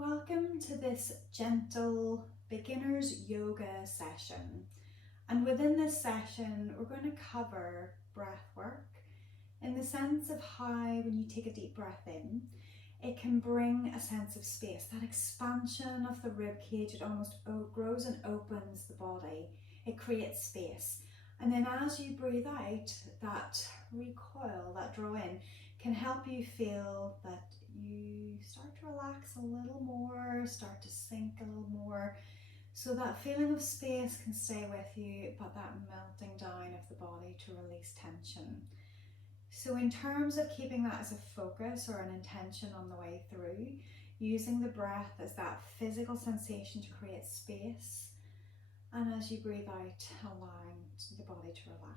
Welcome to this gentle beginner's yoga session. And within this session, we're going to cover breath work in the sense of how, when you take a deep breath in, it can bring a sense of space, that expansion of the rib cage. It almost grows and opens the body. It creates space. And then as you breathe out, that recoil, that draw in, can help you feel that you start to relax a little more, start to sink a little more. So that feeling of space can stay with you, but that melting down of the body to release tension. So in terms of keeping that as a focus or an intention on the way through, using the breath as that physical sensation to create space, and as you breathe out, allowing the body to relax.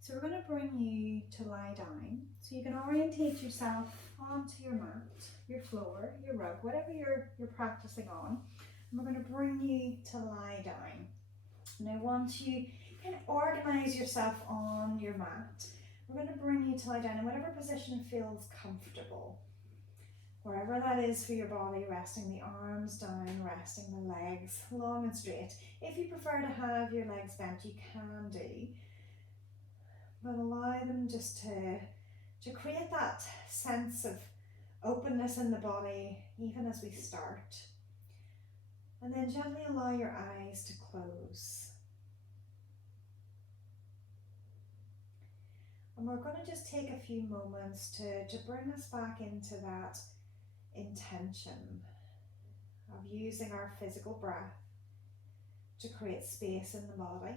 So we're going to bring you to lie down. So you can orientate yourself onto your mat, your floor, your rug, whatever you're practicing on. And we're going to bring you to lie down. Now once you kind of organise yourself on your mat, we're going to bring you to lie down in whatever position feels comfortable. Wherever that is for your body, resting the arms down, resting the legs long and straight. If you prefer to have your legs bent, you can do. But allow them just to create that sense of openness in the body, even as we start. And then gently allow your eyes to close. And we're going to just take a few moments to bring us back into that intention of using our physical breath to create space in the body.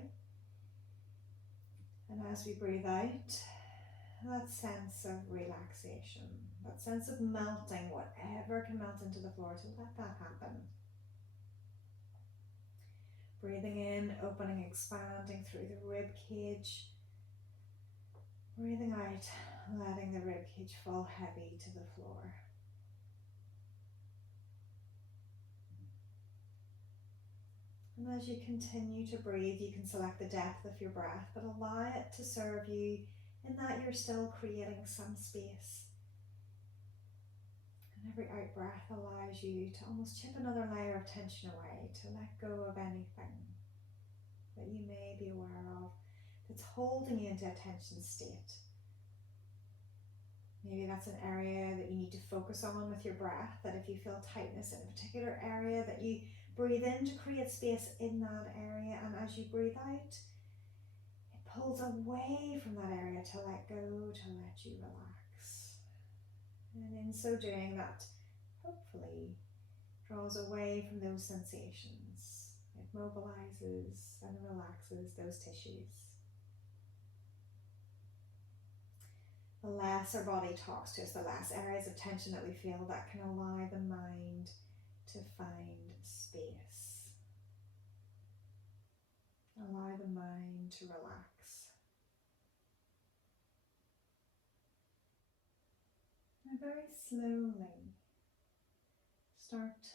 And as we breathe out, that sense of relaxation, that sense of melting, whatever can melt into the floor, to let that happen. Breathing in, opening, expanding through the rib cage. Breathing out, letting the rib cage fall heavy to the floor. And as you continue to breathe, you can select the depth of your breath, but allow it to serve you in that you're still creating some space. And every out breath allows you to almost chip another layer of tension away, to let go of anything that you may be aware of that's holding you into a tension state. Maybe that's an area that you need to focus on with your breath, that if you feel tightness in a particular area, that you breathe in to create space in that area, and as you breathe out, it pulls away from that area to let go, to let you relax. And in so doing, that hopefully draws away from those sensations. It mobilizes and relaxes those tissues. The less our body talks to us, the less areas of tension that we feel, that can allow the mind to find space. Allow the mind to relax. Now very slowly start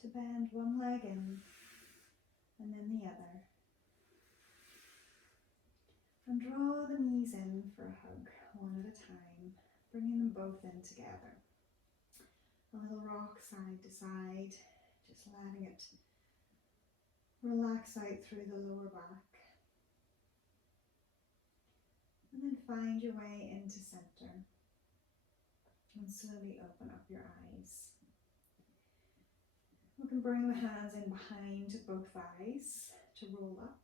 to bend one leg in and then the other. And draw the knees in for a hug, one at a time, bringing them both in together. A little rock side to side, just letting it relax out through the lower back. And then find your way into center. And slowly open up your eyes. We can bring the hands in behind both thighs to roll up.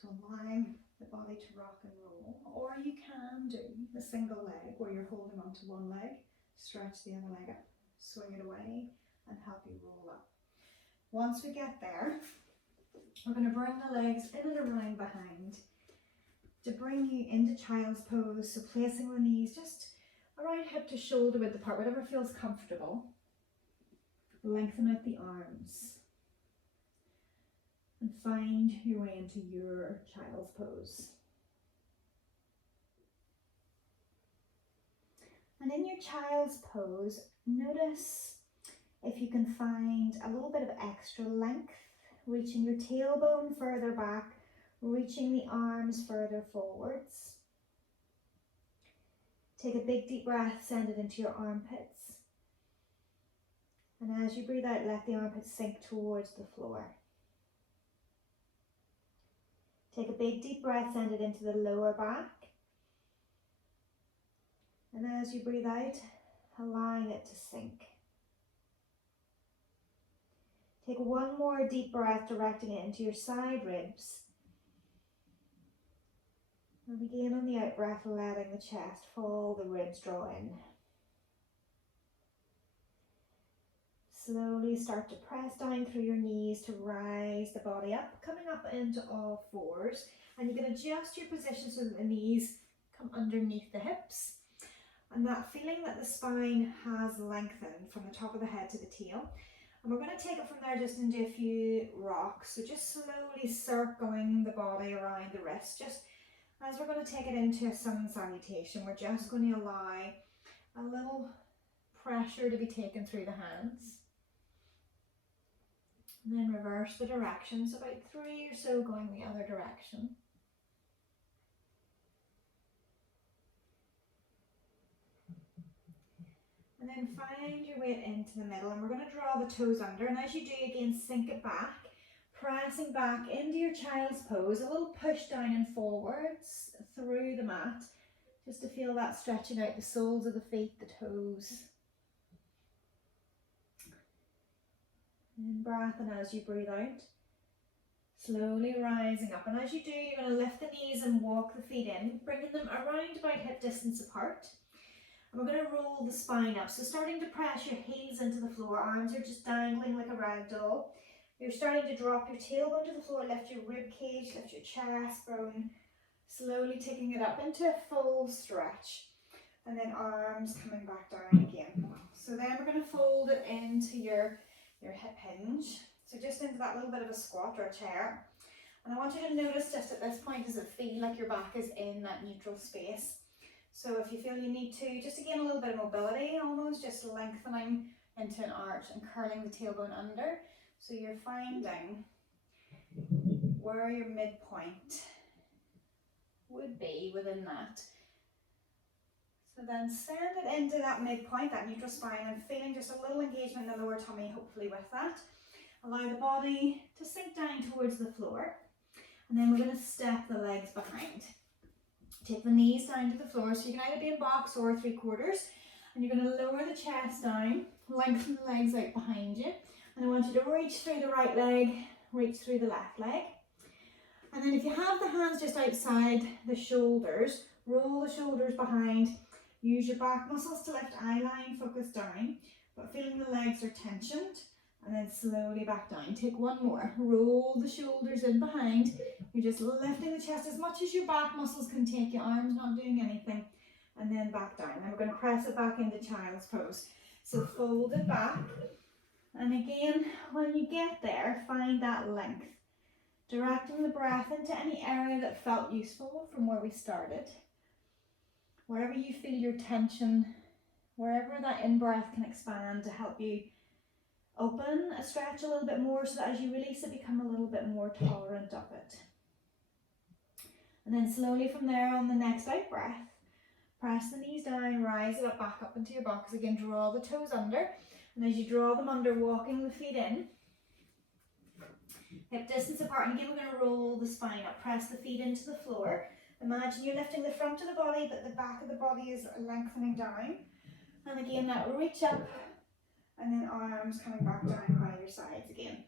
So allowing the body to rock and roll. Or you can do the single leg where you're holding onto one leg, stretch the other leg up, swing it away, and help you roll up. Once we get there, we're going to bring the legs in and around behind to bring you into child's pose. So placing the knees just around hip to shoulder width apart, whatever feels comfortable. Lengthen out the arms. And find your way into your child's pose. And in your child's pose, notice if you can find a little bit of extra length, reaching your tailbone further back, reaching the arms further forwards. Take a big deep breath, send it into your armpits. And as you breathe out, let the armpits sink towards the floor. Take a big deep breath, send it into the lower back. And as you breathe out, allowing it to sink. Take one more deep breath, directing it into your side ribs. And again on the out breath, letting the chest fall, the ribs draw in. Slowly start to press down through your knees to rise the body up, coming up into all fours. And you can adjust your position so that the knees come underneath the hips. And that feeling that the spine has lengthened from the top of the head to the tail. And we're going to take it from there just into a few rocks. So just slowly circling the body around the wrist. Just as we're going to take it into a sun salutation, we're just going to allow a little pressure to be taken through the hands. And then reverse the direction, so about 3 or so going the other direction. And then find your weight into the middle, and we're going to draw the toes under, and as you do, again sink it back, pressing back into your child's pose, a little push down and forwards through the mat, just to feel that stretching out the soles of the feet, the toes. In breath, and as you breathe out, slowly rising up. And as you do, you're going to lift the knees and walk the feet in, bringing them around about hip distance apart. And we're going to roll the spine up. So starting to press your heels into the floor, arms are just dangling like a rag doll. You're starting to drop your tailbone to the floor, lift your rib cage, lift your chest bone, slowly taking it up into a full stretch. And then arms coming back down again. So then we're going to fold it into your hip hinge, so just into that little bit of a squat or a chair. And I want you to notice just at this point, does it feel like your back is in that neutral space? So if you feel you need to, just again a little bit of mobility, almost just lengthening into an arch and curling the tailbone under, so you're finding where your midpoint would be within that. So then send it into that midpoint, that neutral spine, and feeling just a little engagement in the lower tummy, hopefully with that. Allow the body to sink down towards the floor. And then we're going to step the legs behind. Take the knees down to the floor, so you can either be in box or 3/4. And you're going to lower the chest down, lengthen the legs out behind you. And I want you to reach through the right leg, reach through the left leg. And then if you have the hands just outside the shoulders, roll the shoulders behind. Use your back muscles to lift eye line, focus down, but feeling the legs are tensioned, and then slowly back down. Take one more. Roll the shoulders in behind. You're just lifting the chest as much as your back muscles can take, your arms not doing anything, and then back down. And we're going to press it back into child's pose. So fold it back, and again, when you get there, find that length. Directing the breath into any area that felt useful from where we started. Wherever you feel your tension, wherever that in-breath can expand to help you open a stretch a little bit more, so that as you release it, become a little bit more tolerant of it. And then slowly from there, on the next out breath, press the knees down, rise it up, back up into your box. Again, draw the toes under, and as you draw them under, walking the feet in, hip distance apart. And again, we're going to roll the spine up, press the feet into the floor. Imagine you're lifting the front of the body, but the back of the body is lengthening down. And again, that reach up, and then arms coming back down by your sides again.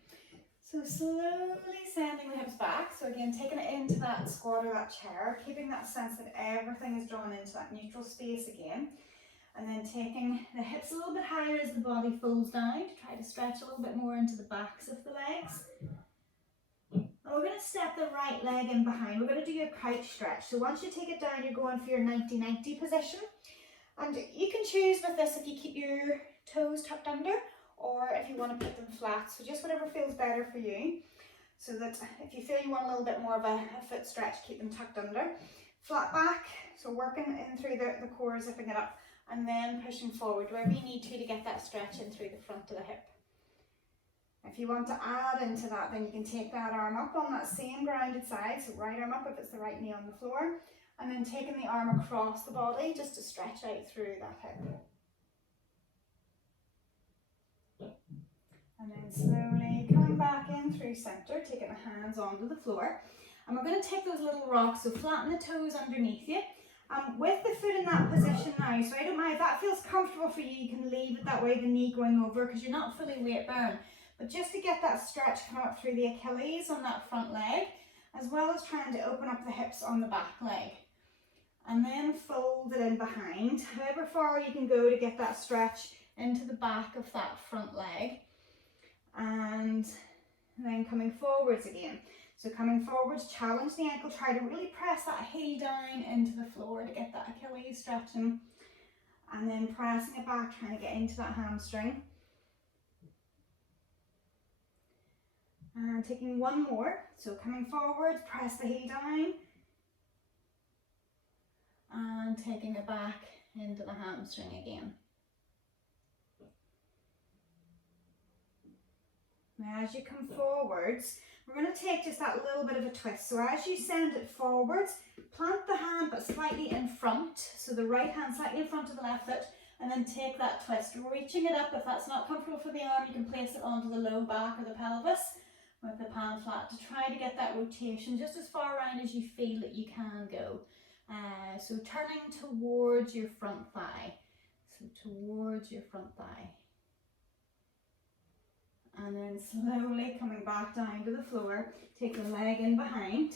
So slowly sending the hips back. So again, taking it into that squat or that chair, keeping that sense that everything is drawn into that neutral space again. And then taking the hips a little bit higher as the body folds down to try to stretch a little bit more into the backs of the legs. And we're going to step the right leg in behind. We're going to do your couch stretch. So once you take it down, you're going for your 90-90 position. And you can choose with this if you keep your toes tucked under, or if you want to put them flat. So just whatever feels better for you. So that if you feel you want a little bit more of a foot stretch, keep them tucked under. Flat back, so working in through the core, zipping it up, and then pushing forward wherever you need to get that stretch in through the front of the hip. If you want to add into that, then you can take that arm up on that same grounded side, so right arm up if it's the right knee on the floor, And then taking the arm across the body just to stretch out through that hip. And then slowly coming back in through center, taking the hands onto the floor. And we're going to take those little rocks, so flatten the toes underneath you. With the foot in that position now, so I don't mind if that feels comfortable for you, you can leave it that way, the knee going over, because you're not fully weight bearing. But just to get that stretch come up through the Achilles on that front leg, as well as trying to open up the hips on the back leg. And then fold it in behind, however far you can go to get that stretch into the back of that front leg. And then coming forwards again. So coming forwards, challenge the ankle, try to really press that heel down into the floor to get that Achilles stretching. And then pressing it back, trying to get into that hamstring. And taking one more. So coming forwards, press the heel down. And taking it back into the hamstring again. Now as you come forwards, we're going to take just that little bit of a twist. So as you send it forwards, plant the hand but slightly in front. So the right hand slightly in front of the left foot, and then take that twist. Reaching it up, if that's not comfortable for the arm, you can place it onto the low back or the pelvis with the palm flat to try to get that rotation just as far around as you feel that you can go. So turning towards your front thigh. So towards your front thigh. And then slowly coming back down to the floor, take the leg in behind.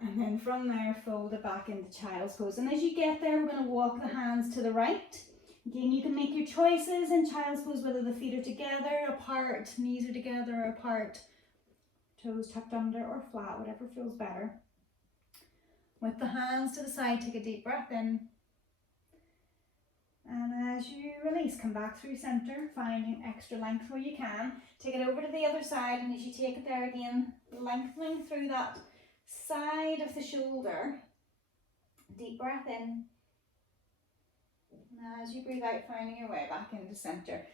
And then from there, fold it back into child's pose. And as you get there, we're going to walk the hands to the right. Again, you can make your choices in child's pose, whether the feet are together, apart, knees are together or apart, toes tucked under or flat, whatever feels better. With the hands to the side, take a deep breath in. And as you release, come back through center, finding extra length where you can. Take it over to the other side, and as you take it there again, lengthening through that side of the shoulder. Deep breath in. And as you breathe out, finding your way back into center.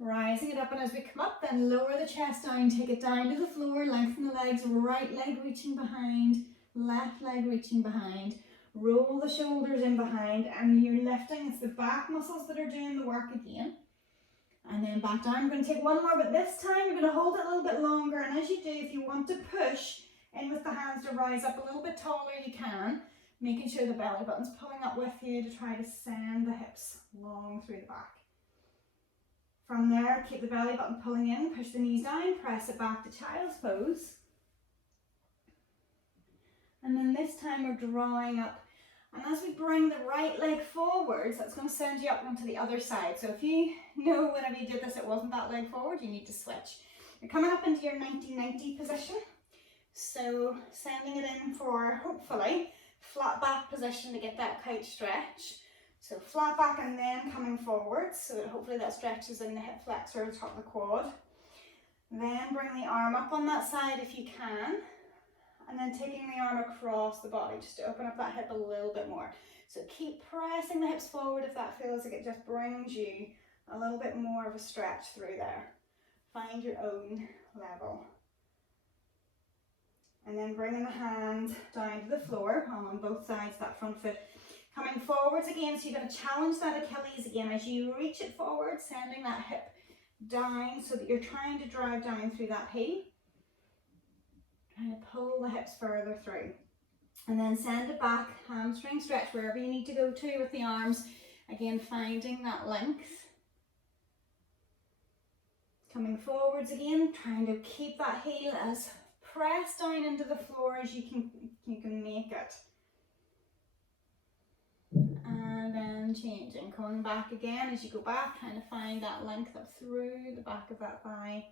Rising it up, and as we come up, then lower the chest down, take it down to the floor, lengthen the legs, right leg reaching behind, left leg reaching behind. Roll the shoulders in behind, and you're lifting. It's the back muscles that are doing the work again. And then back down. We're going to take one more, but this time you're going to hold it a little bit longer. And as you do, if you want to push in with the hands to rise up a little bit taller, you can. Making sure the belly button's pulling up with you to try to send the hips long through the back. From there, keep the belly button pulling in, push the knees down, press it back to child's pose. And then this time we're drawing up. And as we bring the right leg forwards, that's going to send you up onto the other side. So if you know whenever you did this, it wasn't that leg forward, you need to switch. You're coming up into your 90-90 position. So sending it in for, hopefully, flat back position to get that couch stretch. So flat back and then coming forwards, so that hopefully that stretches in the hip flexor and top of the quad. Then bring the arm up on that side if you can. And then taking the arm across the body just to open up that hip a little bit more. So keep pressing the hips forward if that feels like it just brings you a little bit more of a stretch through there. Find your own level. And then bringing the hand down to the floor on both sides of that front foot. Coming forwards again, so you're going to challenge that Achilles again as you reach it forward, sending that hip down so that you're trying to drive down through that heel. Trying to pull the hips further through. And then send it back, hamstring stretch wherever you need to go to with the arms. Again, finding that length. Coming forwards again, trying to keep that heel as pressed down into the floor as you can make it. And then changing, coming back again as you go back, trying to find that length up through the back of that thigh.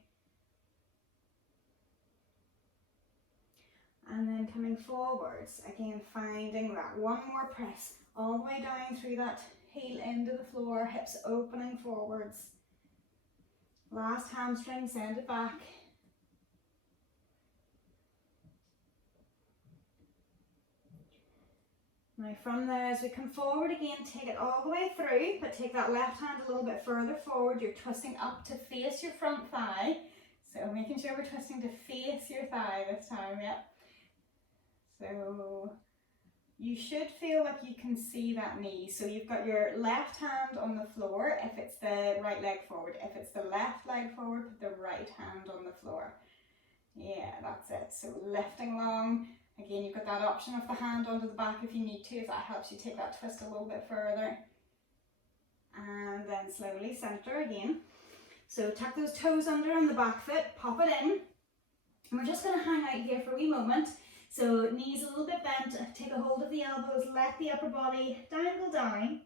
And then coming forwards, again finding that one more press, all the way down through that heel into the floor, hips opening forwards. Last hamstring, send it back. Now from there, as we come forward again, take it all the way through, but take that left hand a little bit further forward. You're twisting up to face your front thigh. So making sure we're twisting to face your thigh this time, yep. So you should feel like you can see that knee. So you've got your left hand on the floor if it's the right leg forward. If it's the left leg forward, put the right hand on the floor. Yeah, that's it. So lifting along. Again, you've got that option of the hand onto the back if you need to, if that helps you take that twist a little bit further. And then slowly center again. So tuck those toes under on the back foot, pop it in. And we're just going to hang out here for a wee moment. So knees a little bit bent, take a hold of the elbows, let the upper body dangle down.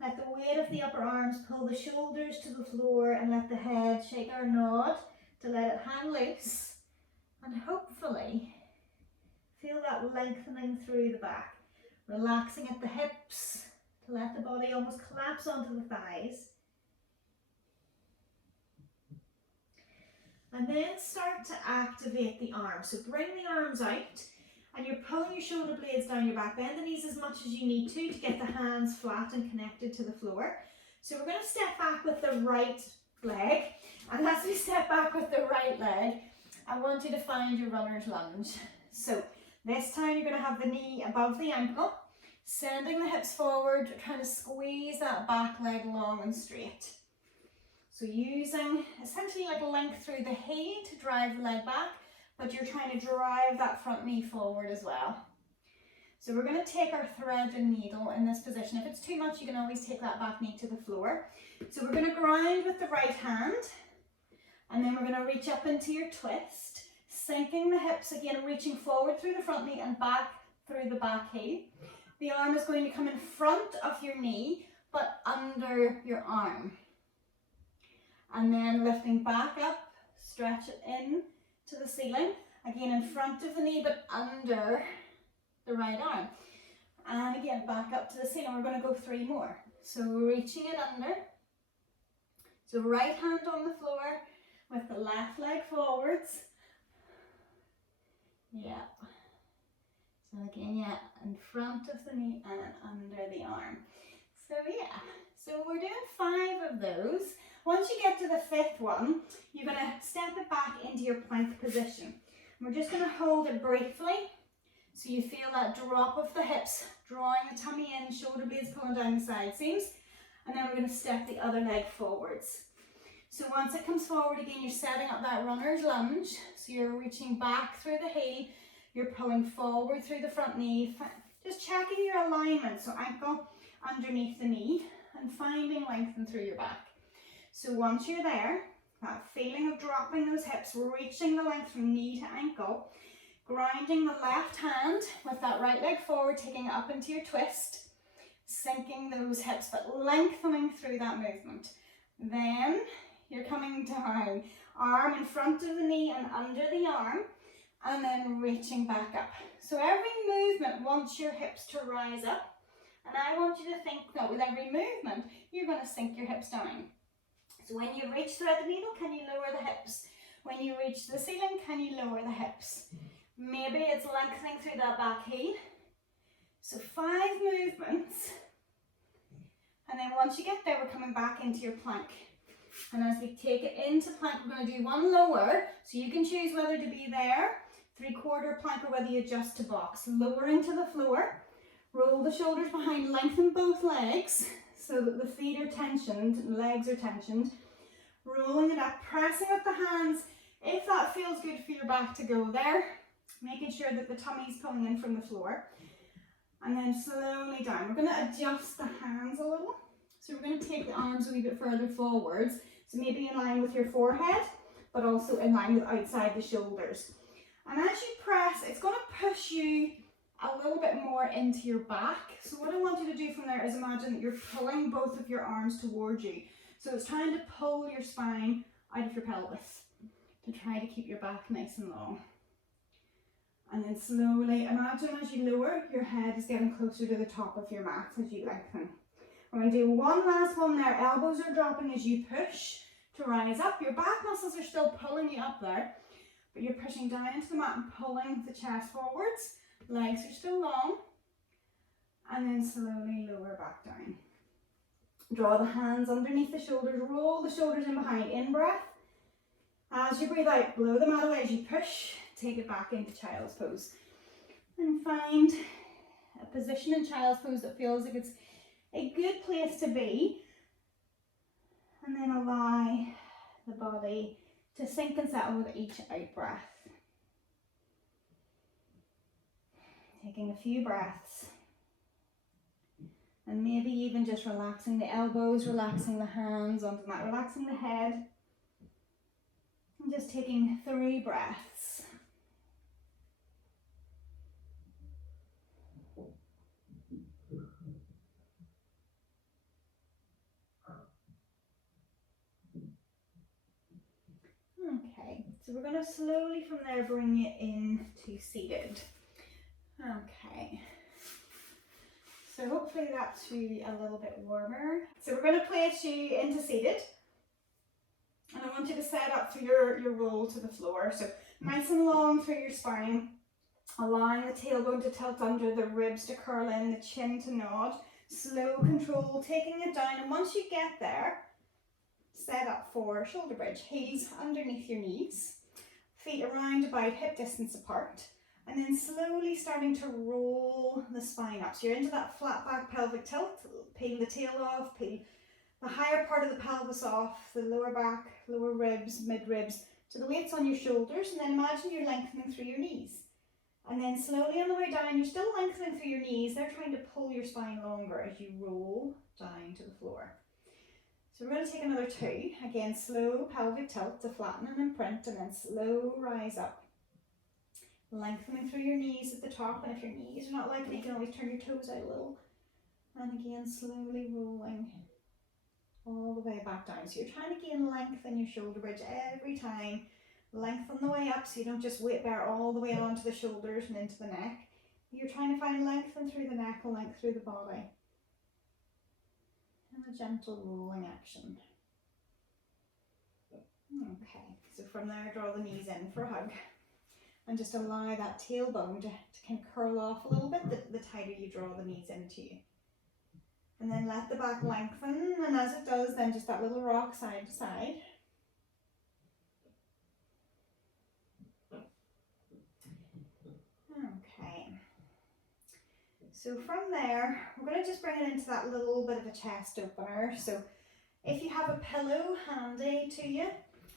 Let the weight of the upper arms pull the shoulders to the floor and let the head shake or nod to let it hang loose. And hopefully feel that lengthening through the back, relaxing at the hips to let the body almost collapse onto the thighs. And then start to activate the arms. So bring the arms out and you're pulling your shoulder blades down your back. Bend the knees as much as you need to get the hands flat and connected to the floor. So we're going to step back with the right leg. And as we step back with the right leg, I want you to find your runner's lunge. So this time you're going to have the knee above the ankle, sending the hips forward, trying to squeeze that back leg long and straight. So using essentially like a length through the heel to drive the leg back, but you're trying to drive that front knee forward as well. So we're going to take our thread and needle in this position. If it's too much, you can always take that back knee to the floor. So we're going to ground with the right hand, and then we're going to reach up into your twist, sinking the hips again, reaching forward through the front knee and back through the back heel. The arm is going to come in front of your knee, but under your arm. And then lifting back up, stretch it in to the ceiling. Again, in front of the knee, but under the right arm. And again, back up to the ceiling. We're going to go 3 more. So reaching it under. So right hand on the floor with the left leg forwards. Yeah. So again, yeah, in front of the knee and under the arm. So yeah, so we're doing 5 of those. Once you get to the 5th one, you're going to step it back into your plank position. We're just going to hold it briefly so you feel that drop of the hips, drawing the tummy in, shoulder blades pulling down the side seams, and then we're going to step the other leg forwards. So once it comes forward again, you're setting up that runner's lunge. So you're reaching back through the heel, you're pulling forward through the front knee, just checking your alignment, so ankle underneath the knee and finding lengthen through your back. So once you're there, that feeling of dropping those hips, reaching the length from knee to ankle, grounding the left hand with that right leg forward, taking it up into your twist, sinking those hips, but lengthening through that movement. Then you're coming down, arm in front of the knee and under the arm, and then reaching back up. So every movement wants your hips to rise up, and I want you to think that with every movement, you're going to sink your hips down. So when you reach thread the needle, can you lower the hips? When you reach the ceiling, can you lower the hips? Maybe it's lengthening through that back heel. So 5 movements. And then once you get there, we're coming back into your plank. And as we take it into plank, we're going to do 1 lower. So you can choose whether to be there, 3/4 plank, or whether you adjust to box. Lowering to the floor. Roll the shoulders behind, lengthen both legs so that the feet are tensioned and legs are tensioned. Rolling it up, pressing up the hands if that feels good for your back to go there. Making sure that the tummy's pulling in from the floor. And then slowly down. We're going to adjust the hands a little. So we're going to take the arms a wee bit further forwards. So maybe in line with your forehead, but also in line with outside the shoulders. And as you press, it's going to push you a little bit more into your back. So what I want you to do from there is imagine that you're pulling both of your arms towards you. So it's trying to pull your spine out of your pelvis to try to keep your back nice and long. And then slowly, imagine as you lower, your head is getting closer to the top of your mat as you lengthen. We're going to do 1 last one there. Elbows are dropping as you push to rise up. Your back muscles are still pulling you up there, but you're pushing down into the mat and pulling the chest forwards. Legs are still long. And then slowly lower back down. Draw the hands underneath the shoulders. Roll the shoulders in behind. In breath. As you breathe out, blow the mat away as you push. Take it back into child's pose. And find a position in child's pose that feels like it's a good place to be. And then allow the body to sink and settle with each out breath. Taking a few breaths. And maybe even just relaxing the elbows, relaxing the hands onto the mat, relaxing the head. And just taking 3 breaths. Okay, so we're going to slowly from there bring it into seated. Okay, so hopefully that's you a little bit warmer. So we're going to place you into seated, and I want you to set up for your roll to the floor. So nice and long through your spine, allowing the tailbone to tilt under, the ribs to curl in, the chin to nod. Slow control, taking it down, and once you get there, set up for shoulder bridge. Heels underneath your knees, feet around about hip distance apart, and then slowly starting to roll the spine up. So you're into that flat back pelvic tilt, peel the tail off, peel the higher part of the pelvis off, the lower back, lower ribs, mid ribs, to the weights on your shoulders, and then imagine you're lengthening through your knees. And then slowly on the way down, you're still lengthening through your knees. They're trying to pull your spine longer as you roll down to the floor. So we're going to take another 2. Again, slow pelvic tilt to flatten and imprint, and then slow rise up. Lengthening through your knees at the top, and if your knees are not liking it, you can always turn your toes out a little. And again, slowly rolling all the way back down. So you're trying to gain length in your shoulder bridge every time. Length on the way up, so you don't just weight bear all the way onto the shoulders and into the neck. You're trying to find length through the neck and length through the body. And a gentle rolling action. Okay, so from there, draw the knees in for a hug. And just allow that tailbone to kind of curl off a little bit, the tighter you draw the knees into you. And then let the back lengthen, and as it does, then just that little rock side to side. Okay. So from there, we're going to just bring it into that little bit of a chest opener. So if you have a pillow handy to you,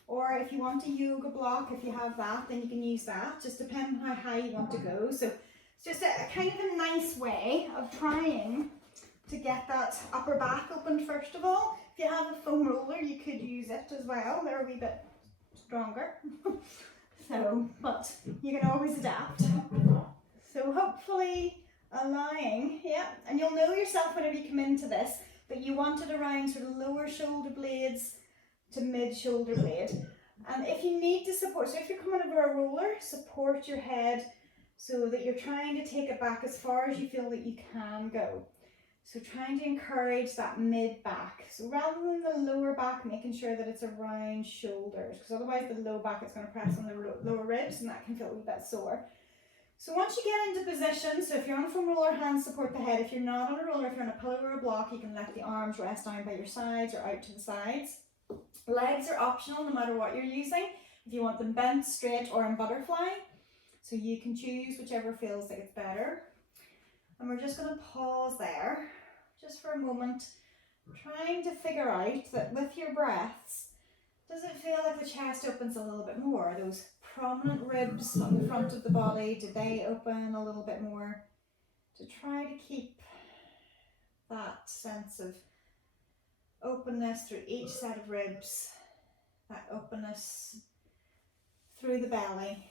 or if you want a yoga block, if you have that, then you can use that, just depending on how high you want to go. So it's just a kind of a nice way of trying to get that upper back opened first of all. If you have a foam roller, you could use it as well. They're a wee bit stronger. So, but you can always adapt. So hopefully allowing, yeah, and you'll know yourself whenever you come into this, but you want it around sort of lower shoulder blades to mid shoulder blade. And if you need to support, so if you're coming over a roller, support your head so that you're trying to take it back as far as you feel that you can go. So trying to encourage that mid back. So rather than the lower back, making sure that it's around shoulders, because otherwise the low back is going to press on the lower ribs and that can feel a wee bit sore. So once you get into position, so if you're on a foam roller, hands support the head. If you're not on a roller, if you're on a pillow or a block, you can let the arms rest down by your sides or out to the sides. Legs are optional no matter what you're using. If you want them bent, straight, or in butterfly, so you can choose whichever feels like it's better. And we're just going to pause there, just for a moment, trying to figure out that with your breaths, does it feel like the chest opens a little bit more? Those prominent ribs on the front of the body, do they open a little bit more? To try to keep that sense of openness through each set of ribs, that openness through the belly,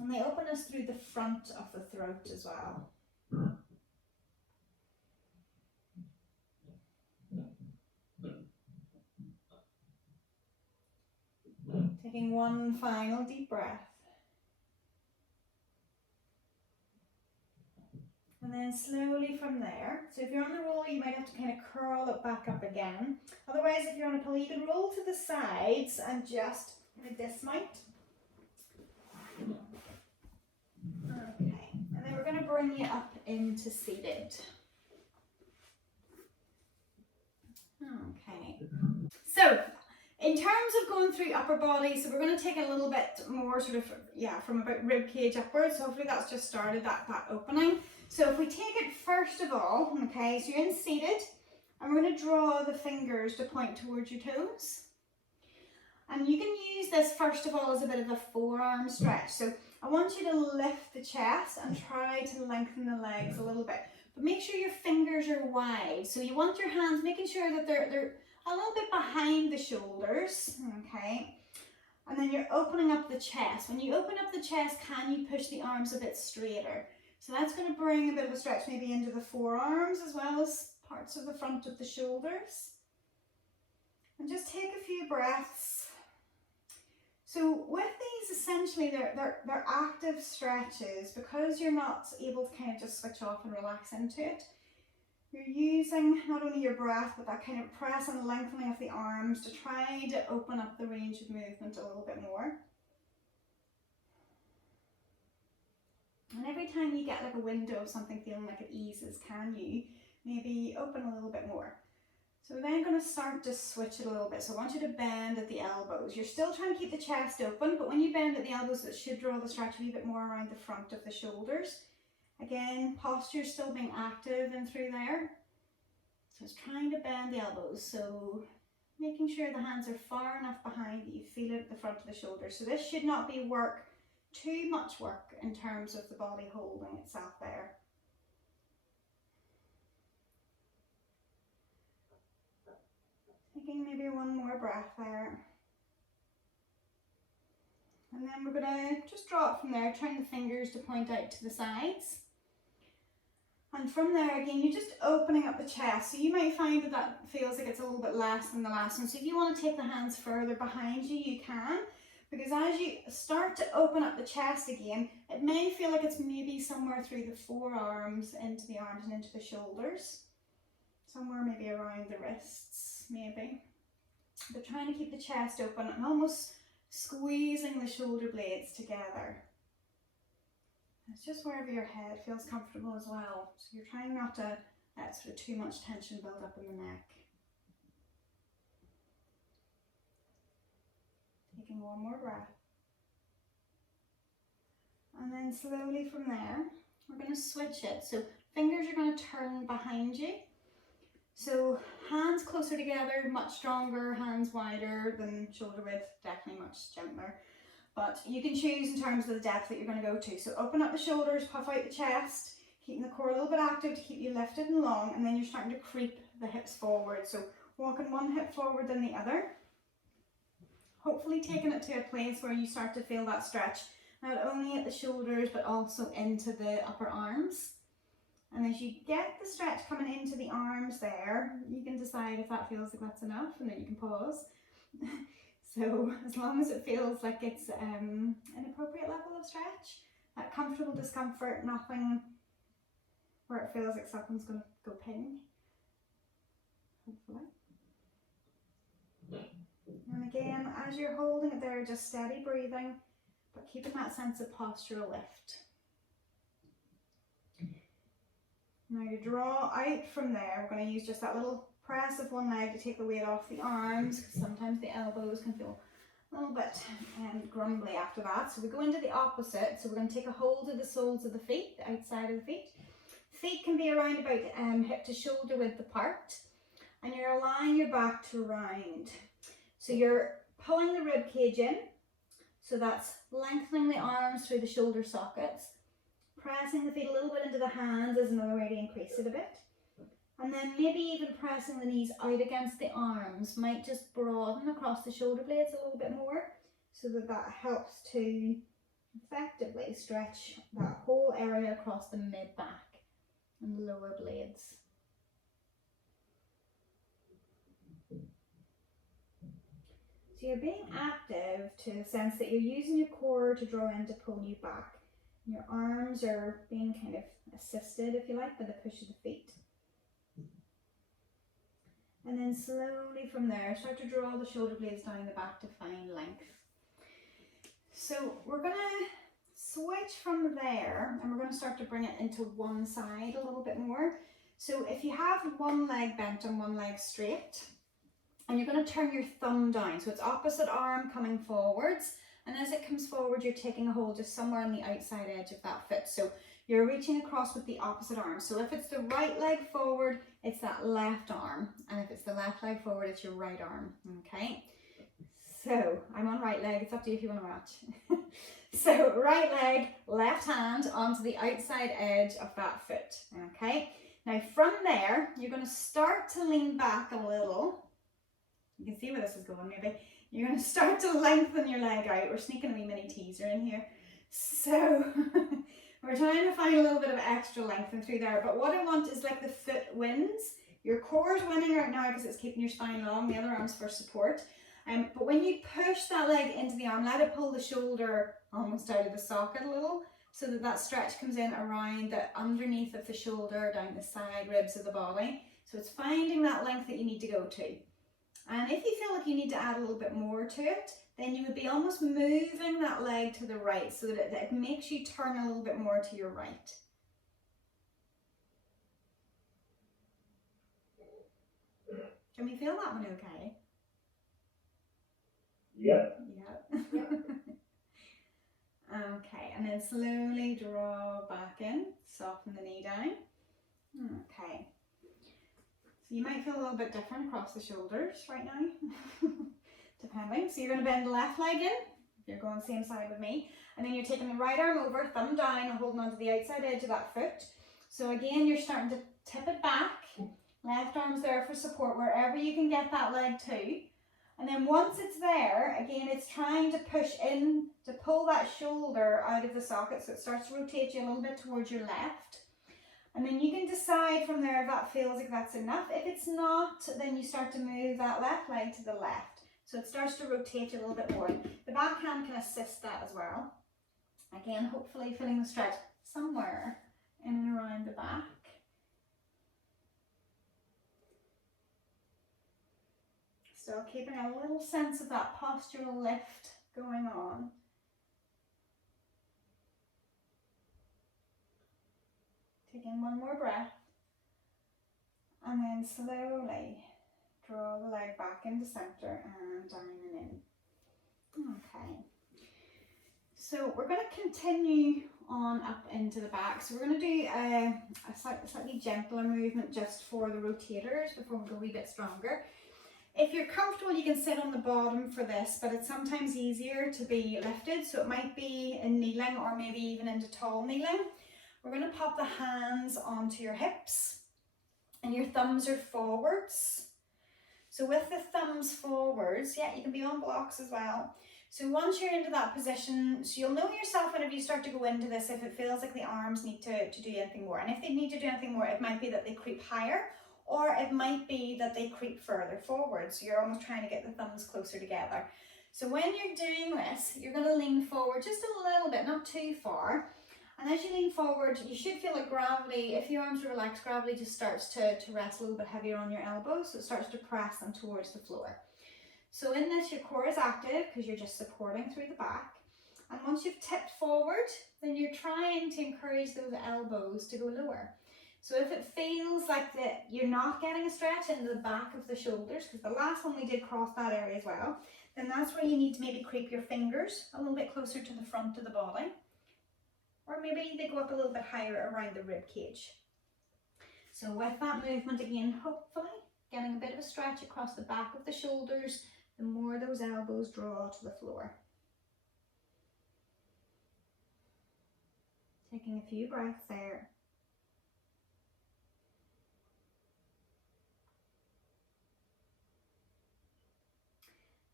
and the openness through the front of the throat as well. Taking one final deep breath. And then slowly from there, so if you're on the roll, you might have to kind of curl it back up again. Otherwise, if you're on a pillow, you can roll to the sides and just dismount. Okay, and then we're going to bring you up into seated. Okay, so in terms of going through upper body, so we're going to take a little bit more sort of, from about rib cage upwards. So hopefully that's just started that opening. So if we take it first of all, okay, so you're in seated, and we're going to draw the fingers to point towards your toes. And you can use this first of all as a bit of a forearm stretch. So I want you to lift the chest and try to lengthen the legs a little bit. But make sure your fingers are wide. So you want your hands, making sure that they're a little bit behind the shoulders, okay? And then you're opening up the chest. When you open up the chest, can you push the arms a bit straighter? So that's going to bring a bit of a stretch maybe into the forearms as well as parts of the front of the shoulders. And just take a few breaths. So with these, essentially, they're active stretches because you're not able to kind of just switch off and relax into it. You're using not only your breath, but that kind of press and lengthening of the arms to try to open up the range of movement a little bit more. And every time you get like a window of something feeling like it eases, can you maybe open a little bit more? So we're then going to start to switch it a little bit. So I want you to bend at the elbows. You're still trying to keep the chest open, but when you bend at the elbows, it should draw the stretch a wee bit more around the front of the shoulders. Again, posture still being active and through there. So it's trying to bend the elbows. So making sure the hands are far enough behind that you feel it at the front of the shoulders. So this should not be too much work in terms of the body holding itself there. Taking maybe one more breath there. And then we're going to just draw it from there, trying the fingers to point out to the sides. And from there, again, you're just opening up the chest. So you might find that that feels like it's a little bit less than the last one. So if you want to take the hands further behind you, you can. Because as you start to open up the chest again, it may feel like it's maybe somewhere through the forearms, into the arms and into the shoulders. Somewhere maybe around the wrists, maybe. But trying to keep the chest open and almost squeezing the shoulder blades together. It's just wherever your head feels comfortable as well. So you're trying not to let sort of too much tension build up in the neck. Taking one more breath. And then slowly from there, we're going to switch it. So fingers are going to turn behind you. So hands closer together, much stronger, hands wider than shoulder width, definitely much gentler. But you can choose in terms of the depth that you're going to go to. So open up the shoulders, puff out the chest, keeping the core a little bit active to keep you lifted and long, and then you're starting to creep the hips forward. So walking one hip forward then the other. Hopefully taking it to a place where you start to feel that stretch, not only at the shoulders, but also into the upper arms. And as you get the stretch coming into the arms there, you can decide if that feels like that's enough, and then you can pause. So as long as it feels like it's an appropriate level of stretch, that comfortable discomfort, nothing where it feels like something's going to go ping, hopefully. And again, as you're holding it there, just steady breathing, but keeping that sense of postural lift. Now you draw out from there. We're going to use just that little press of one leg to take the weight off the arms, because sometimes the elbows can feel a little bit grumbly after that. So we go into the opposite. So we're going to take a hold of the soles of the feet, the outside of the feet. Feet can be around about hip to shoulder width apart, and you're allowing your back to round. So you're pulling the rib cage in, so that's lengthening the arms through the shoulder sockets. Pressing the feet a little bit into the hands is another way to increase it a bit. And then maybe even pressing the knees out against the arms might just broaden across the shoulder blades a little bit more, so that helps to effectively stretch that whole area across the mid-back and the lower blades. So you're being active to the sense that you're using your core to draw in to pull you back. Your arms are being kind of assisted, if you like, by the push of the feet. And then slowly from there, start to draw the shoulder blades down the back to find length. So we're going to switch from there, and we're going to start to bring it into one side a little bit more. So if you have one leg bent and one leg straight, and you're going to turn your thumb down, so it's opposite arm coming forwards. And as it comes forward, you're taking a hold just somewhere on the outside edge of that foot. So you're reaching across with the opposite arm. So if it's the right leg forward, it's that left arm. And if it's the left leg forward, it's your right arm, okay? So I'm on right leg, it's up to you if you want to watch. So right leg, left hand onto the outside edge of that foot, okay? Now from there, you're going to start to lean back a little. You can see where this is going maybe. You're going to start to lengthen your leg out. We're sneaking a wee mini teaser in here. So we're trying to find a little bit of extra length through there. But what I want is like the foot wins. Your core is winning right now because it's keeping your spine long. The other arm's for support. But when you push that leg into the arm, let it pull the shoulder almost out of the socket a little, so that that stretch comes in around the underneath of the shoulder, down the side ribs of the body. So it's finding that length that you need to go to. And if you feel like you need to add a little bit more to it, then you would be almost moving that leg to the right so that it makes you turn a little bit more to your right. Can we feel that one okay? Yep. Yep. Okay, and then slowly draw back in, soften the knee down. Okay. So you might feel a little bit different across the shoulders right now, depending. So you're going to bend the left leg in, you're going the same side with me, and then you're taking the right arm over, thumb down, and holding onto the outside edge of that foot. So again, you're starting to tip it back, left arm's there for support wherever you can get that leg to. And then once it's there, again, it's trying to push in to pull that shoulder out of the socket, so it starts to rotate you a little bit towards your left. And then you can decide from there if that feels like that's enough. If it's not, then you start to move that left leg to the left. So it starts to rotate you a little bit more. The back hand can assist that as well. Again, hopefully feeling the stretch somewhere in and around the back. Still keeping a little sense of that postural lift going on. Taking one more breath. And then slowly draw the leg back into center and down and in. Okay. So we're going to continue on up into the back. So we're going to do a slightly gentler movement just for the rotators before we go a wee bit stronger. If you're comfortable, you can sit on the bottom for this, but it's sometimes easier to be lifted. So it might be in kneeling or maybe even into tall kneeling. We're going to pop the hands onto your hips and your thumbs are forwards. So with the thumbs forwards, yeah, you can be on blocks as well. So once you're into that position, so you'll know yourself whenever you start to go into this, if it feels like the arms need to do anything more. And if they need to do anything more, it might be that they creep higher, or it might be that they creep further forward. So you're almost trying to get the thumbs closer together. So when you're doing this, you're going to lean forward just a little bit, not too far. And as you lean forward, you should feel like gravity, if your arms are relaxed, gravity just starts to rest a little bit heavier on your elbows. So it starts to press them towards the floor. So in this, your core is active because you're just supporting through the back. And once you've tipped forward, then you're trying to encourage those elbows to go lower. So if it feels like that you're not getting a stretch into the back of the shoulders, because the last one we did cross that area as well, then that's where you need to maybe creep your fingers a little bit closer to the front of the body. Or maybe they go up a little bit higher around the rib cage. So with that movement again, hopefully getting a bit of a stretch across the back of the shoulders, the more those elbows draw to the floor. Taking a few breaths there.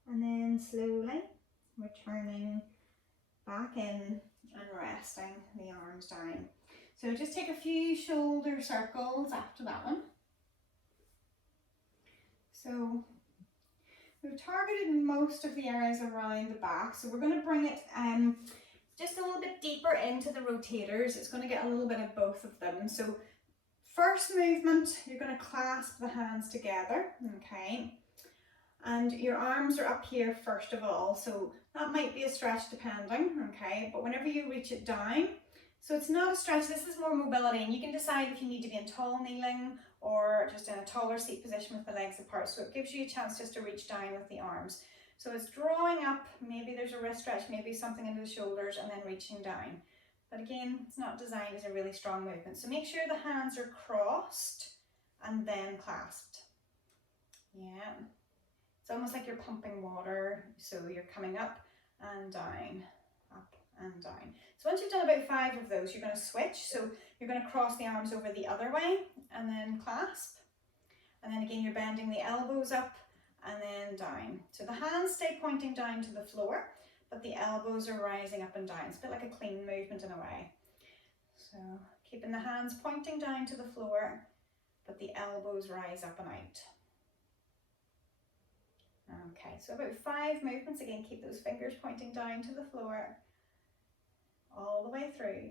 And then slowly returning back in and resting the arms down. So just take a few shoulder circles after that one. So we've targeted most of the areas around the back, so we're going to bring it just a little bit deeper into the rotators. It's going to get a little bit of both of them. So first movement, you're going to clasp the hands together, okay? And your arms are up here first of all, so that might be a stretch depending, okay? But whenever you reach it down, so it's not a stretch, this is more mobility, and you can decide if you need to be in tall kneeling or just in a taller seat position with the legs apart. So it gives you a chance just to reach down with the arms. So it's drawing up, maybe there's a wrist stretch, maybe something into the shoulders, and then reaching down. But again, it's not designed as a really strong movement. So make sure the hands are crossed and then clasped. Yeah. It's almost like you're pumping water. So you're coming up and down, up and down. So once you've done about 5 of those, you're going to switch. So you're going to cross the arms over the other way and then clasp. And then again, you're bending the elbows up and then down. So the hands stay pointing down to the floor, but the elbows are rising up and down. It's a bit like a clean movement in a way. So keeping the hands pointing down to the floor, but the elbows rise up and out. Okay, so about 5 movements. Again, keep those fingers pointing down to the floor all the way through.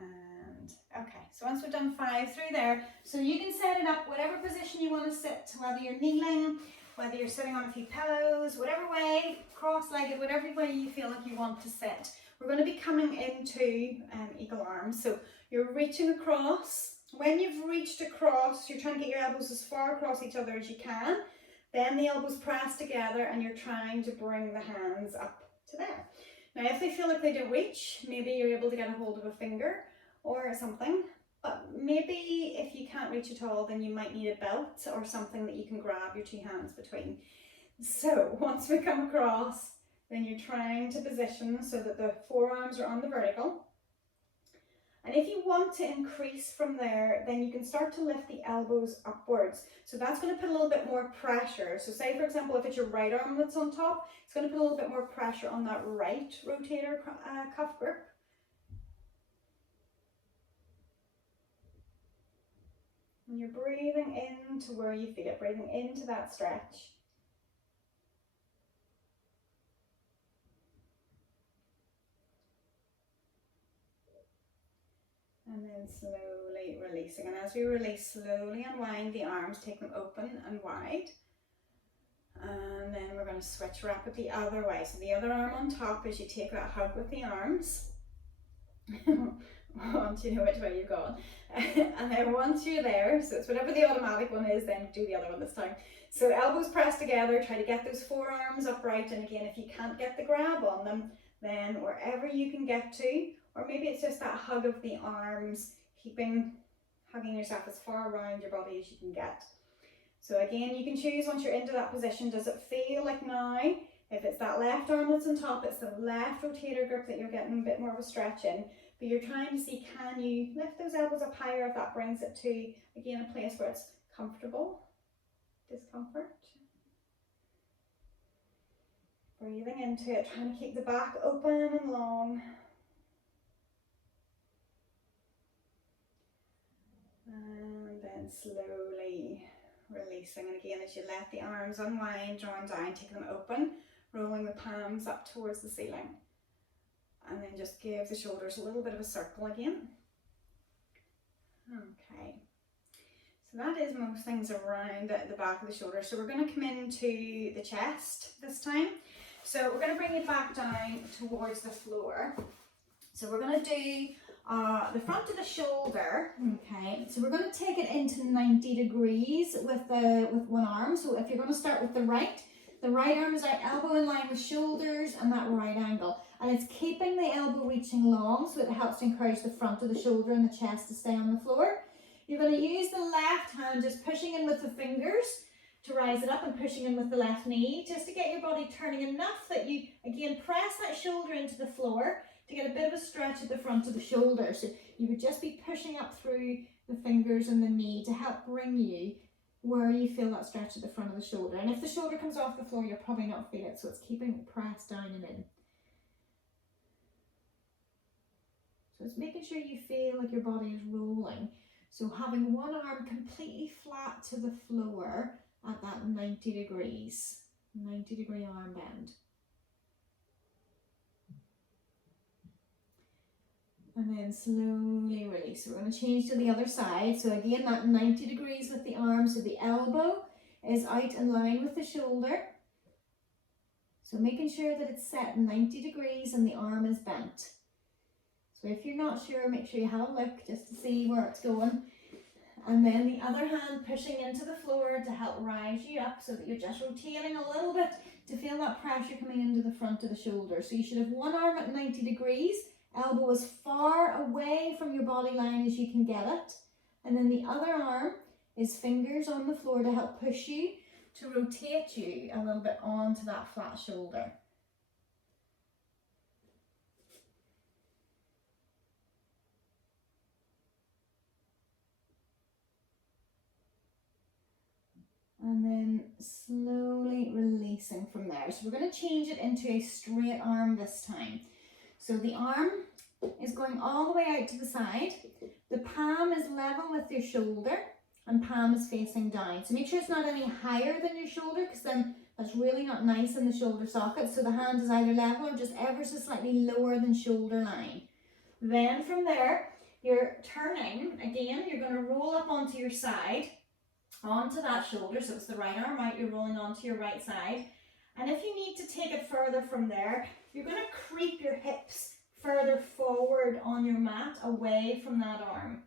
And okay, so once we've done 5 through there, so you can set it up whatever position you want to sit, whether you're kneeling, whether you're sitting on a few pillows, whatever way, cross-legged, whatever way you feel like you want to sit. We're going to be coming into eagle arms. So you're reaching across. When you've reached across, you're trying to get your elbows as far across each other as you can. Then the elbows press together and you're trying to bring the hands up to there. Now, if they feel like they don't reach, maybe you're able to get a hold of a finger or something. But maybe if you can't reach at all, then you might need a belt or something that you can grab your 2 hands between. So once we come across, then you're trying to position so that the forearms are on the vertical. And if you want to increase from there, then you can start to lift the elbows upwards. So that's going to put a little bit more pressure. So say, for example, if it's your right arm that's on top, it's going to put a little bit more pressure on that right rotator cuff grip. And you're breathing into where you feel it, breathing into that stretch. And then slowly releasing. And as we release, slowly unwind the arms, take them open and wide. And then we're going to switch, wrap it the other way. So the other arm on top as you take that hug with the arms. Once you know which way you've gone. And then once you're there, so it's whatever the automatic one is, then do the other one this time. So elbows pressed together, try to get those forearms upright. And again, if you can't get the grab on them, then wherever you can get to, or maybe it's just that hug of the arms, hugging yourself as far around your body as you can get. So again, you can choose once you're into that position, does it feel like now, if it's that left arm that's on top, it's the left rotator grip that you're getting a bit more of a stretch in, but you're trying to see, can you lift those elbows up higher if that brings it to, again, a place where it's comfortable, discomfort. Breathing into it, trying to keep the back open and long. And then slowly releasing. And again, as you let the arms unwind, drawing down, take them open, rolling the palms up towards the ceiling. And then just give the shoulders a little bit of a circle again. Okay. So that is most things around the back of the shoulder. So we're going to come into the chest this time. So we're going to bring it back down towards the floor. So we're going to do the front of the shoulder. Okay, so we're going to take it into 90 degrees with one arm. So if you're going to start with the right arm is our elbow in line with shoulders and that right angle. And it's keeping the elbow reaching long, so it helps to encourage the front of the shoulder and the chest to stay on the floor. You're going to use the left hand just pushing in with the fingers to rise it up and pushing in with the left knee just to get your body turning enough that you, again, press that shoulder into the floor to get a bit of a stretch at the front of the shoulder. So you would just be pushing up through the fingers and the knee to help bring you where you feel that stretch at the front of the shoulder. And if the shoulder comes off the floor, you'll probably not feel it, so it's keeping it pressed down and in. So it's making sure you feel like your body is rolling. So having one arm completely flat to the floor at that 90 degrees, 90 degree arm bend. And then slowly release. So we're going to change to the other side. So again, that 90 degrees with the arm. So the elbow is out in line with the shoulder. So making sure that it's set 90 degrees and the arm is bent. So if you're not sure, make sure you have a look just to see where it's going. And then the other hand pushing into the floor to help rise you up so that you're just rotating a little bit to feel that pressure coming into the front of the shoulder. So you should have one arm at 90 degrees Elbow as far away from your body line as you can get it. And then the other arm is fingers on the floor to help push you, to rotate you a little bit onto that flat shoulder. And then slowly releasing from there. So we're going to change it into a straight arm this time. So the arm is going all the way out to the side. The palm is level with your shoulder and palm is facing down. So make sure it's not any higher than your shoulder, because then that's really not nice in the shoulder socket. So the hand is either level or just ever so slightly lower than shoulder line. Then from there, you're turning again. You're going to roll up onto your side, onto that shoulder. So it's the right arm out, you're rolling onto your right side. And if you need to take it further from there, you're going to creep your hips further forward on your mat, away from that arm.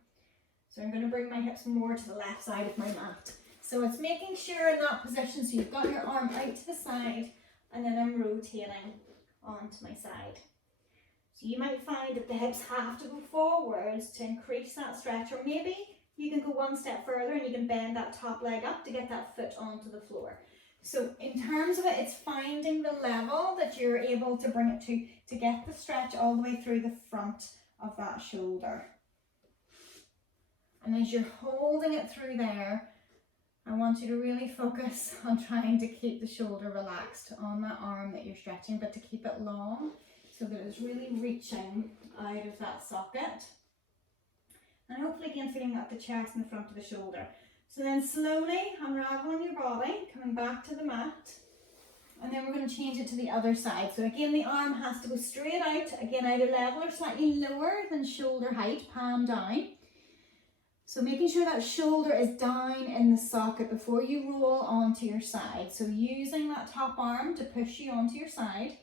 So I'm going to bring my hips more to the left side of my mat. So it's making sure in that position, so you've got your arm out to the side, and then I'm rotating onto my side. So you might find that the hips have to go forwards to increase that stretch, or maybe you can go one step further and you can bend that top leg up to get that foot onto the floor. So in terms of it, it's finding the level that you're able to bring it to get the stretch all the way through the front of that shoulder. And as you're holding it through there, I want you to really focus on trying to keep the shoulder relaxed on that arm that you're stretching, but to keep it long so that it's really reaching out of that socket. And hopefully again feeling up the chest and the front of the shoulder. So then slowly unraveling your body, coming back to the mat. And then we're going to change it to the other side. So again, the arm has to go straight out, again either level or slightly lower than shoulder height, palm down. So making sure that shoulder is down in the socket before you roll onto your side. So using that top arm to push you onto your side.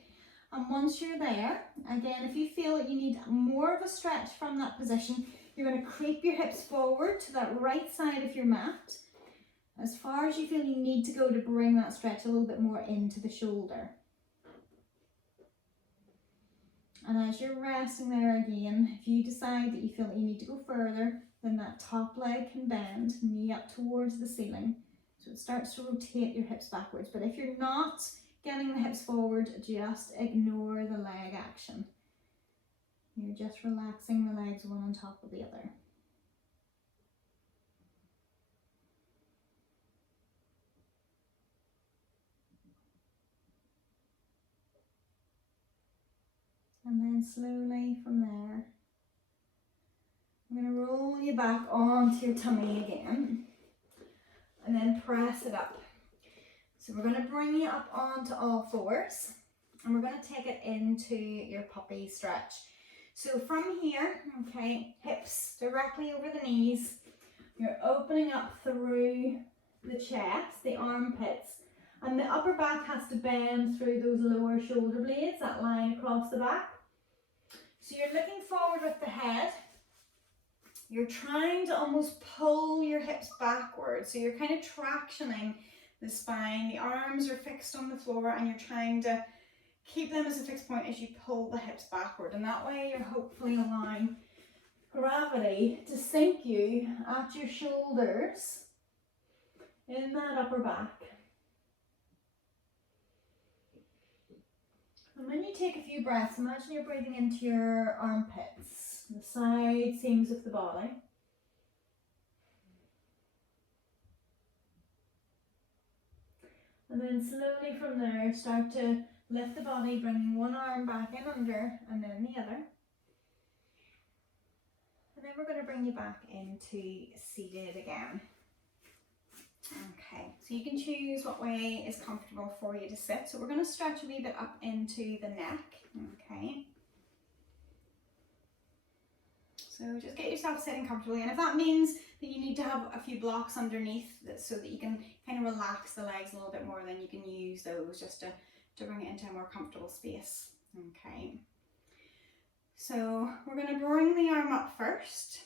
And once you're there, again, if you feel that you need more of a stretch from that position, you're going to creep your hips forward to that right side of your mat, as far as you feel you need to go to bring that stretch a little bit more into the shoulder. And as you're resting there again, if you decide that you feel that you need to go further, then that top leg can bend, knee up towards the ceiling. So it starts to rotate your hips backwards. But if you're not getting the hips forward, just ignore the leg action. You're just relaxing the legs one on top of the other. And then slowly from there, I'm going to roll you back onto your tummy again. And then press it up. So we're going to bring you up onto all fours. And we're going to take it into your puppy stretch. So from here, okay, hips directly over the knees. You're opening up through the chest, the armpits. And the upper back has to bend through those lower shoulder blades, that line across the back. So you're looking forward with the head. You're trying to almost pull your hips backwards. So you're kind of tractioning the spine. The arms are fixed on the floor and you're trying to keep them as a fixed point as you pull the hips backward. And that way you're hopefully allowing gravity to sink you at your shoulders in that upper back. And when you take a few breaths, imagine you're breathing into your armpits, the side seams of the body. And then slowly from there, start to lift the body, bringing one arm back in under and then the other. And then we're going to bring you back into seated again. Okay, so you can choose what way is comfortable for you to sit. So we're going to stretch a wee bit up into the neck. Okay. So just get yourself sitting comfortably. And if that means that you need to have a few blocks underneath so that you can kind of relax the legs a little bit more, then you can use those just to bring it into a more comfortable space. Okay. So we're going to bring the arm up first.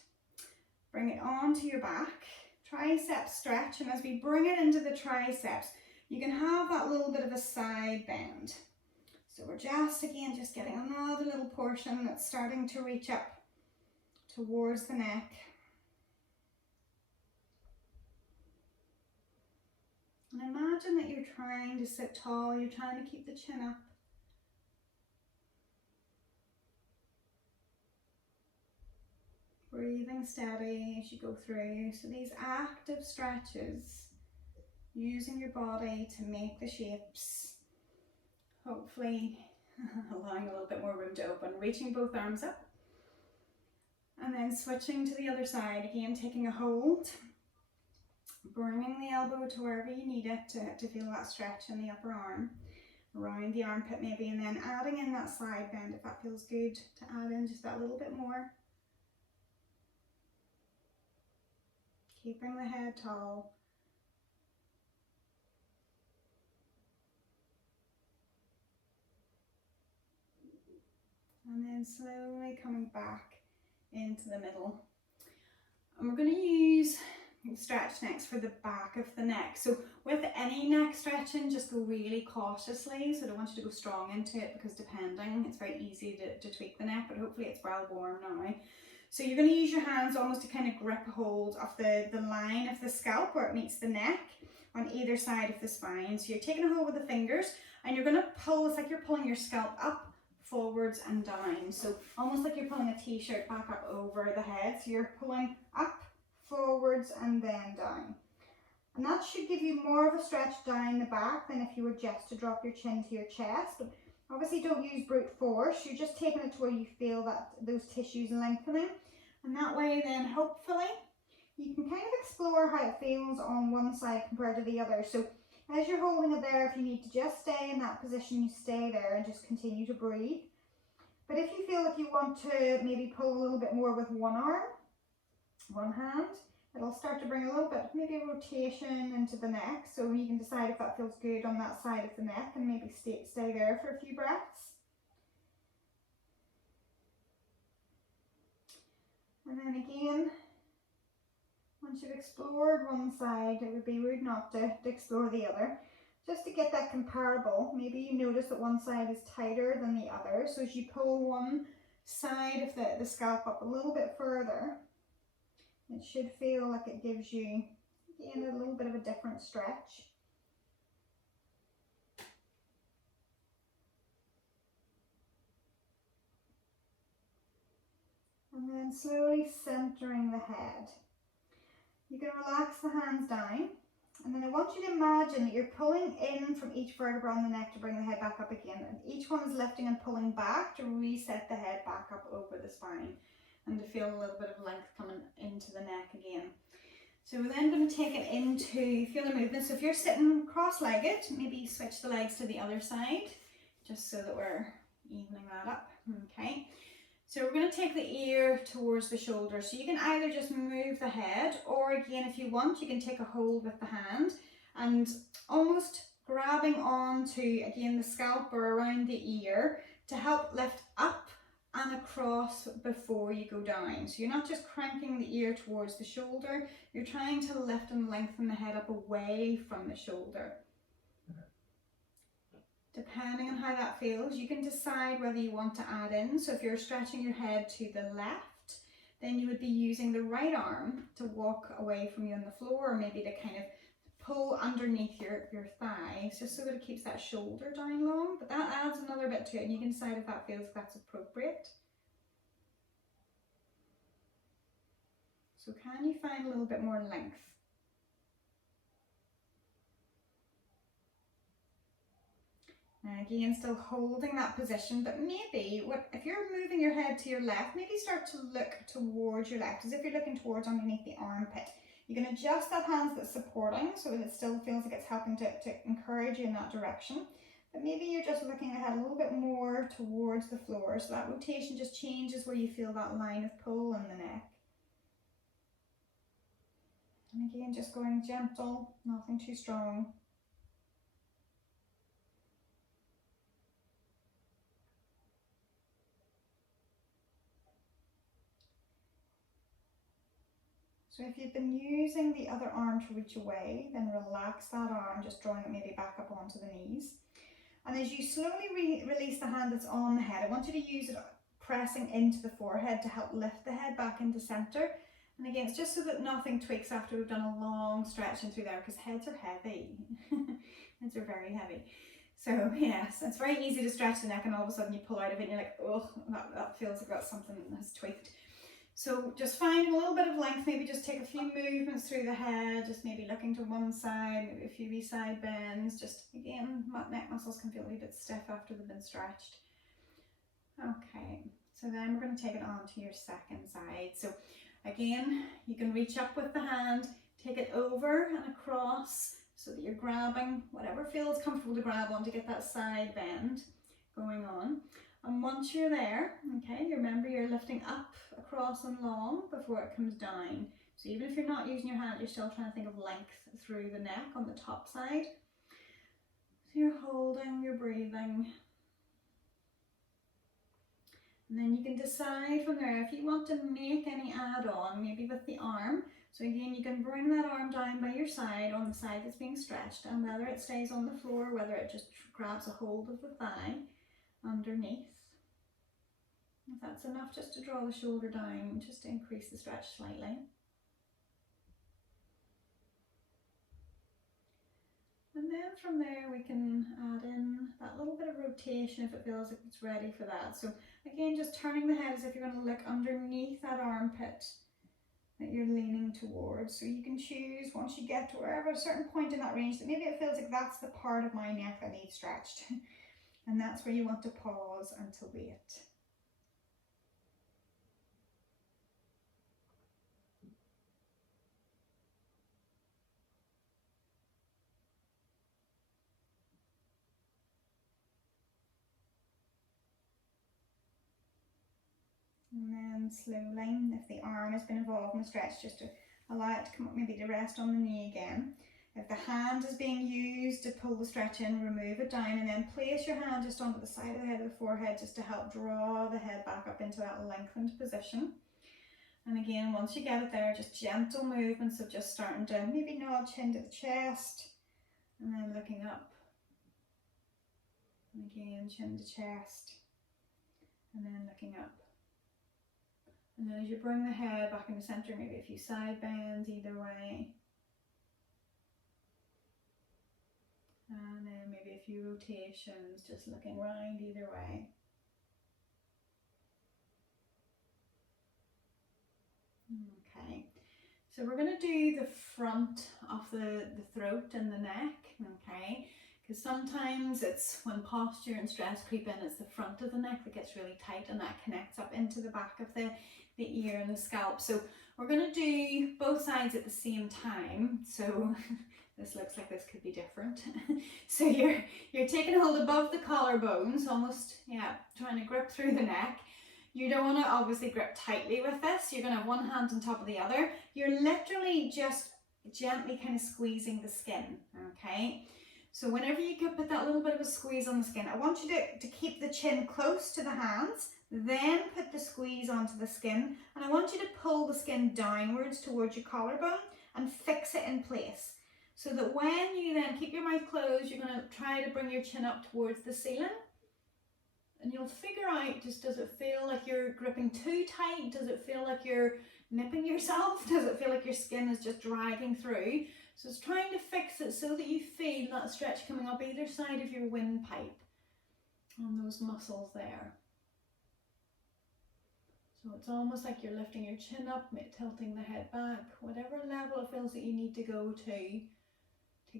Bring it onto your back. Tricep stretch, and as we bring it into the triceps, you can have that little bit of a side bend. So we're just, again, just getting another little portion that's starting to reach up towards the neck. And imagine that you're trying to sit tall, you're trying to keep the chin up. Breathing steady as you go through. So these active stretches, using your body to make the shapes, hopefully allowing a little bit more room to open, reaching both arms up. And then switching to the other side, again taking a hold, bringing the elbow to wherever you need it to feel that stretch in the upper arm, around the armpit maybe, and then adding in that side bend if that feels good, to add in just that little bit more. Keeping the head tall. And then slowly coming back into the middle. And we're going to use stretch next for the back of the neck. So with any neck stretching, just go really cautiously. So I don't want you to go strong into it, because depending, it's very easy to tweak the neck, but hopefully it's well warm now. So you're going to use your hands almost to kind of grip a hold of the line of the scalp where it meets the neck on either side of the spine. So you're taking a hold with the fingers and you're going to pull, it's like you're pulling your scalp up, forwards and down. So almost like you're pulling a t-shirt back up over the head. So you're pulling up, forwards and then down. And that should give you more of a stretch down the back than if you were just to drop your chin to your chest. But obviously don't use brute force. You're just taking it to where you feel that those tissues lengthening. And that way then hopefully you can kind of explore how it feels on one side compared to the other. So as you're holding it there, if you need to just stay in that position, you stay there and just continue to breathe. But if you feel like you want to maybe pull a little bit more with one arm, one hand, it'll start to bring a little bit, maybe a rotation into the neck. So you can decide if that feels good on that side of the neck and maybe stay there for a few breaths. And then again, once you've explored one side, it would be rude not to explore the other. Just to get that comparable, maybe you notice that one side is tighter than the other. So as you pull one side of the scalp up a little bit further, it should feel like it gives you, again, a little bit of a different stretch. And then slowly centering the head. You can relax the hands down, and then I want you to imagine that you're pulling in from each vertebra on the neck to bring the head back up again, and each one is lifting and pulling back to reset the head back up over the spine and to feel a little bit of length coming into the neck again. So we're then going to take it into, feel the movement. So if you're sitting cross-legged, maybe switch the legs to the other side, just so that we're evening that up, okay? So we're going to take the ear towards the shoulder. So you can either just move the head, or again, if you want, you can take a hold with the hand and almost grabbing onto, again, the scalp or around the ear to help lift up and across before you go down. So you're not just cranking the ear towards the shoulder, you're trying to lift and lengthen the head up away from the shoulder. Depending on how that feels, you can decide whether you want to add in. So if you're stretching your head to the left, then you would be using the right arm to walk away from you on the floor, or maybe to kind of pull underneath your thighs, just so that it keeps that shoulder down long. But that adds another bit to it, and you can decide if that feels that's appropriate. So can you find a little bit more length? Now again, still holding that position, but maybe if you're moving your head to your left, maybe start to look towards your left, as if you're looking towards underneath the armpit. You can adjust that hand that's supporting so that it still feels like it's helping to encourage you in that direction. But maybe you're just looking ahead a little bit more towards the floor, so that rotation just changes where you feel that line of pull in the neck. And again, just going gentle, nothing too strong. So if you've been using the other arm to reach away, then relax that arm, just drawing it maybe back up onto the knees. And as you slowly release the hand that's on the head, I want you to use it pressing into the forehead to help lift the head back into center. And again, it's just so that nothing tweaks after we've done a long stretching through there, because heads are heavy. Heads are very heavy. So yes, it's very easy to stretch the neck and all of a sudden you pull out of it and you're like, oh, that feels like that's something that has tweaked. So just finding a little bit of length, maybe just take a few movements through the head, just maybe looking to one side, maybe a few wee side bends, just again, neck muscles can feel a little bit stiff after they've been stretched. Okay, so then we're going to take it on to your second side. So again, you can reach up with the hand, take it over and across so that you're grabbing whatever feels comfortable to grab on to get that side bend going on. And once you're there, okay, remember you're lifting up, across and long before it comes down. So even if you're not using your hand, you're still trying to think of length through the neck on the top side. So you're holding, you're breathing. And then you can decide from there if you want to make any add-on, maybe with the arm. So again, you can bring that arm down by your side, on the side that's being stretched, and whether it stays on the floor, whether it just grabs a hold of the thigh underneath. If that's enough, just to draw the shoulder down, just to increase the stretch slightly. And then from there we can add in that little bit of rotation if it feels like it's ready for that. So again, just turning the head as if you're going to look underneath that armpit that you're leaning towards. So you can choose, once you get to wherever, a certain point in that range, that maybe it feels like that's the part of my neck that needs stretched. And that's where you want to pause and to wait. And then slowly, if the arm has been involved in the stretch, just to allow it to come up, maybe to rest on the knee again. If the hand is being used to pull the stretch in, remove it down and then place your hand just onto the side of the head of the forehead just to help draw the head back up into that lengthened position. And again, once you get it there, just gentle movements of just starting to maybe nod chin to the chest and then looking up. And again, chin to chest and then looking up. And then as you bring the head back into center, maybe a few side bends either way. And then maybe a few rotations, just looking round either way. Okay, so we're going to do the front of the throat and the neck, okay? Because sometimes it's when posture and stress creep in, it's the front of the neck that gets really tight and that connects up into the back of the ear and the scalp. So we're going to do both sides at the same time. So this looks like this could be different. So you're taking hold above the collarbones, almost, yeah, trying to grip through the neck. You don't want to obviously grip tightly with this. You're going to have one hand on top of the other. You're literally just gently kind of squeezing the skin, okay? So whenever you put that little bit of a squeeze on the skin, I want you to keep the chin close to the hands, then put the squeeze onto the skin, and I want you to pull the skin downwards towards your collarbone and fix it in place. So that when you then keep your mouth closed, you're going to try to bring your chin up towards the ceiling. And you'll figure out, just does it feel like you're gripping too tight? Does it feel like you're nipping yourself? Does it feel like your skin is just dragging through? So it's trying to fix it so that you feel that stretch coming up either side of your windpipe on those muscles there. So it's almost like you're lifting your chin up, tilting the head back, whatever level it feels that you need to go to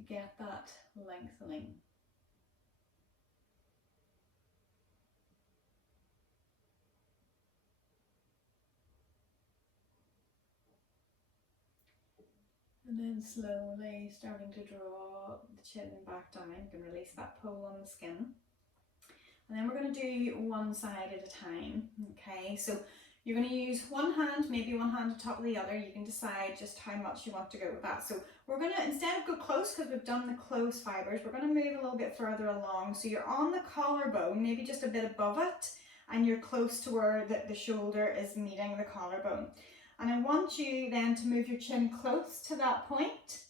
get that lengthening. And then slowly starting to draw the chin back down. You can release that pull on the skin. And then we're going to do one side at a time. Okay, so you're going to use one hand, maybe one hand on top of the other. You can decide just how much you want to go with that. So we're going to, instead of go close, because we've done the close fibers, we're going to move a little bit further along. So you're on the collarbone, maybe just a bit above it, and you're close to where the shoulder is meeting the collarbone. And I want you then to move your chin close to that point.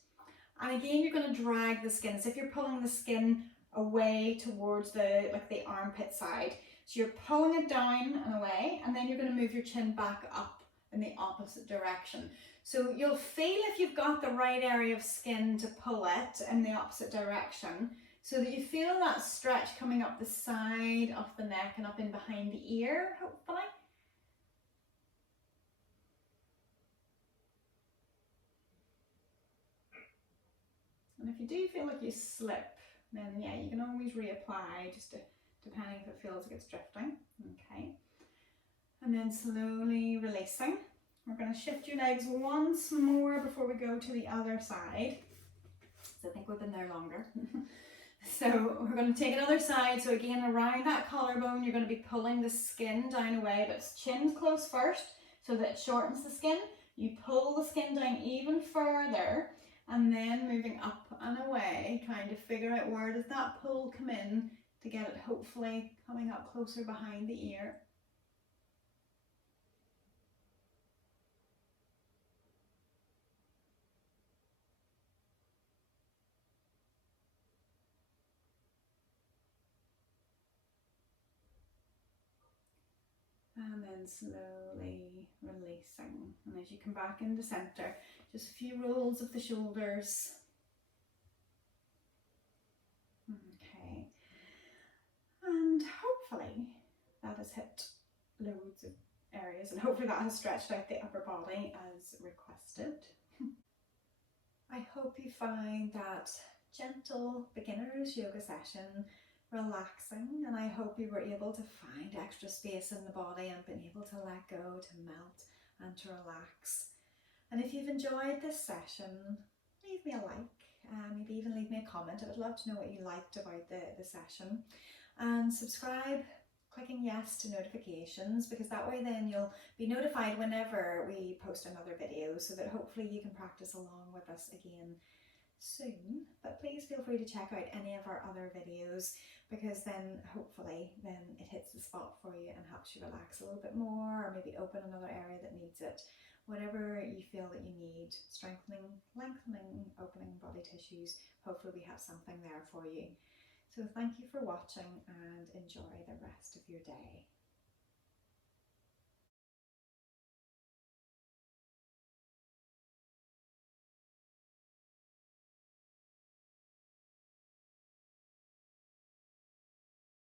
And again, you're going to drag the skin as if you're pulling the skin away towards the armpit side. So you're pulling it down and away, and then you're going to move your chin back up in the opposite direction. So you'll feel if you've got the right area of skin to pull it in the opposite direction, so that you feel that stretch coming up the side of the neck and up in behind the ear, hopefully. And if you do feel like you slip, then yeah, you can always reapply, just depending if it feels like it's drifting. Okay. And then slowly releasing. We're going to shift your legs once more before we go to the other side. So I think we've been there longer. So we're going to take another side. So again, around that collarbone, you're going to be pulling the skin down away, but chin's close first so that it shortens the skin. You pull the skin down even further, and then moving up and away, trying to figure out where does that pull come in to get it hopefully coming up closer behind the ear. And then slowly releasing. And as you come back into center, just a few rolls of the shoulders. Okay. And hopefully that has hit loads of areas, and hopefully that has stretched out the upper body as requested. I hope you find that gentle beginner's yoga session relaxing, and I hope you were able to find extra space in the body and been able to let go, to melt and to relax. And if you've enjoyed this session, leave me a like, maybe even leave me a comment. I would love to know what you liked about the session. And subscribe, clicking yes to notifications, because that way then you'll be notified whenever we post another video, so that hopefully you can practice along with us again soon. But please feel free to check out any of our other videos, because then hopefully then it hits the spot for you and helps you relax a little bit more, or maybe open another area that needs it. Whatever you feel that you need, strengthening, lengthening, opening body tissues, hopefully we have something there for you. So thank you for watching, and enjoy the rest of your day.